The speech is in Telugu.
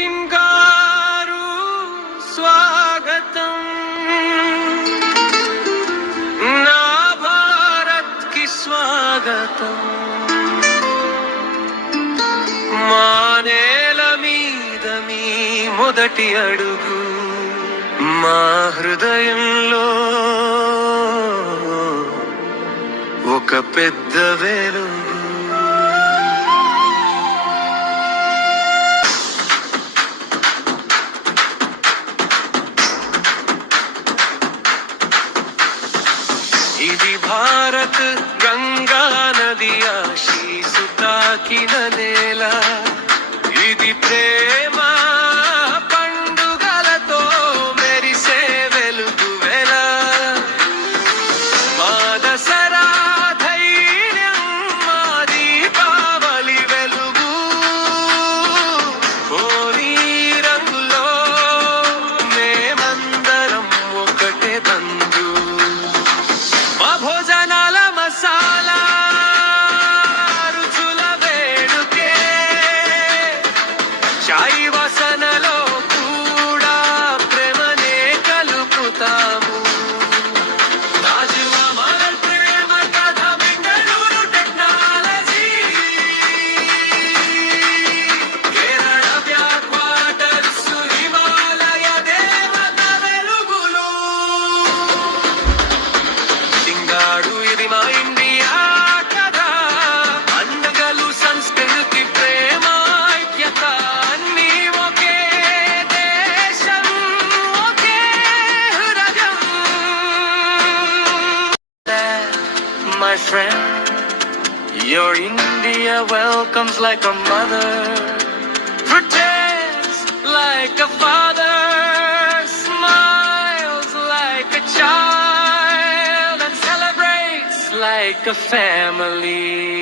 పుతిన్ గారు స్వాగతం, నా భారత్ కి స్వాగతం. మా నేల మీద మీ మొదటి అడుగు, మా హృదయంలో ఒక పెద్ద వెలుగు. ఇది భారత్ గంగా నది ఆశీసు తాకిన నేల, ఇది ప్రేమ పండుగలతో మెరిసే వెలుగు వెల. మా దసరా ధైర్యం, మా దీపావళి వెలుగు, హోలీ రంగులో మేమందరం ఒకటే బంధు. మా భోజనాల మసాలా రుచుల వేడుకే, చాయి వాసనలో కూడా ప్రేమనే కలుపుతాము. తాజ్ మహల్ ప్రేమ కథ, Bengaluru technology, Kerala back waters, Himalaya దేవత వెలుగులు. సింగాడు ఇది మా ఇండియా కదా, పండుగలు సంస్కృతి ప్రేమ ఐక్యత అన్నీ ఒకే దేశం, ఒకే హృదయం. My friend, your India welcomes like a mother, pretends like a father, smiles like a child, and celebrates like a family.